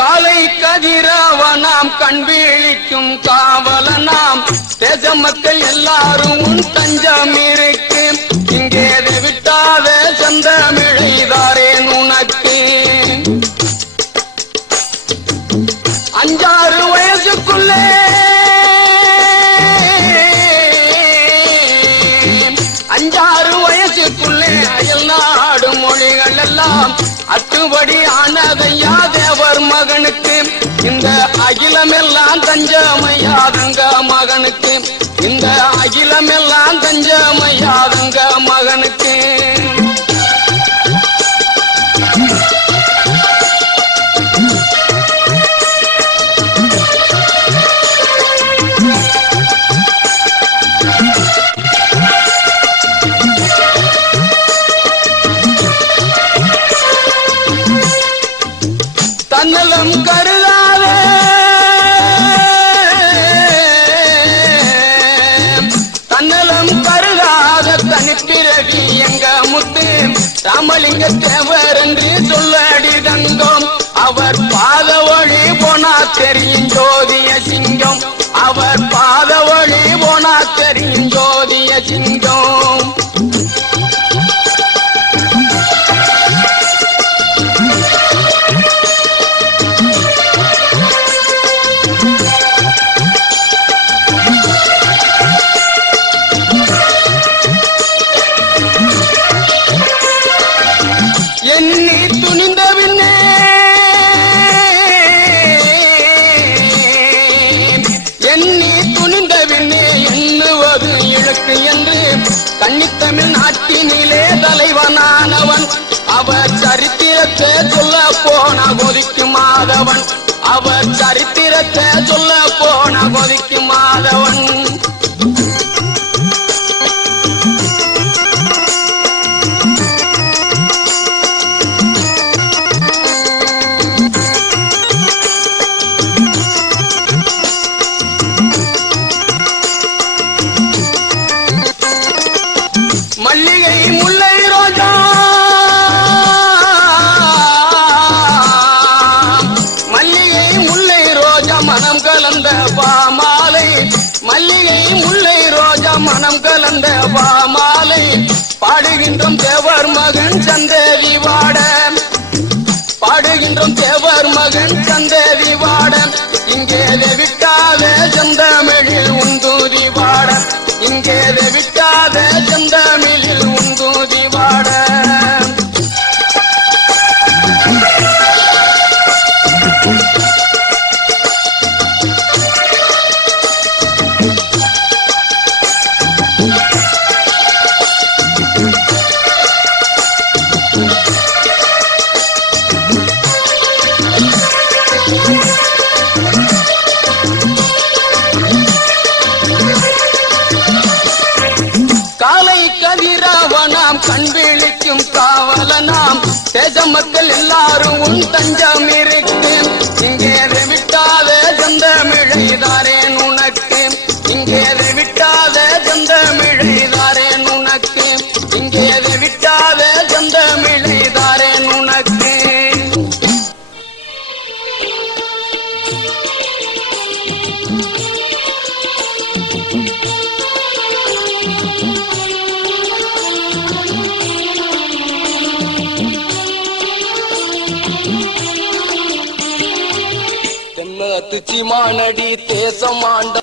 காலை கதிரவனாம் கண் வீழிக்கும் காவலனாம். தேச மக்கள் எல்லாரும் தஞ்சம் இருக்கு இங்கே விட்டாத சந்தமிழைதாரேன் உனக்கு. அஞ்சாறு வயசுக்குள்ளே. அஞ்சாறு வயசுக்குள்ளே அயல் நாடு மொழிகள் எல்லாம் அத்துபடி ஆனதையாதே தஞ்சமையாதங்க தனிப்பிறவி எங்க முத்து. ராமலிங்க தேவர் என்று சொல்லடி தந்தோம் அவர் பாத வழி போனா தெரியும் ஜோதிய சிங்கம். அவர் பாத வழி போனா தெரியும் ஜோதிய சிங்கம். எண்ணி துணிந்த பின்னே எண்ணி துணிந்த பின்னே எண்ணுவது இழுக்கு என்று கன்னித்தமிழ் நாட்டினிலே தலைவனானவன். அவர் சரித்திரத்தை சொல்ல போன கொதிக்கும் மாதவன். அவர் சரித்திரத்தை சொல்ல போன கொதிக்கும் மாதவன். கலந்த பாமாலை மல்லிகை முல்லை ரோஜா மனம் கலந்த பாமாலை பாடுகின்றோம் தேவர் மகன் சந்தேவி வாட பாடுகின்றோம் தேவர் மகன் சந்தேவி வாட இங்கே விட்டாத செந்தமிழில் உந்தூதி வாட இங்கே விட்டாத செந்தமிழில் உந்தூதி வாட காலை கதிரவனாம் காவலனாம். தேச மக்கள் எல்லாரும் உன் தஞ்சம் இருக்கு. तुची मानडी ते समांड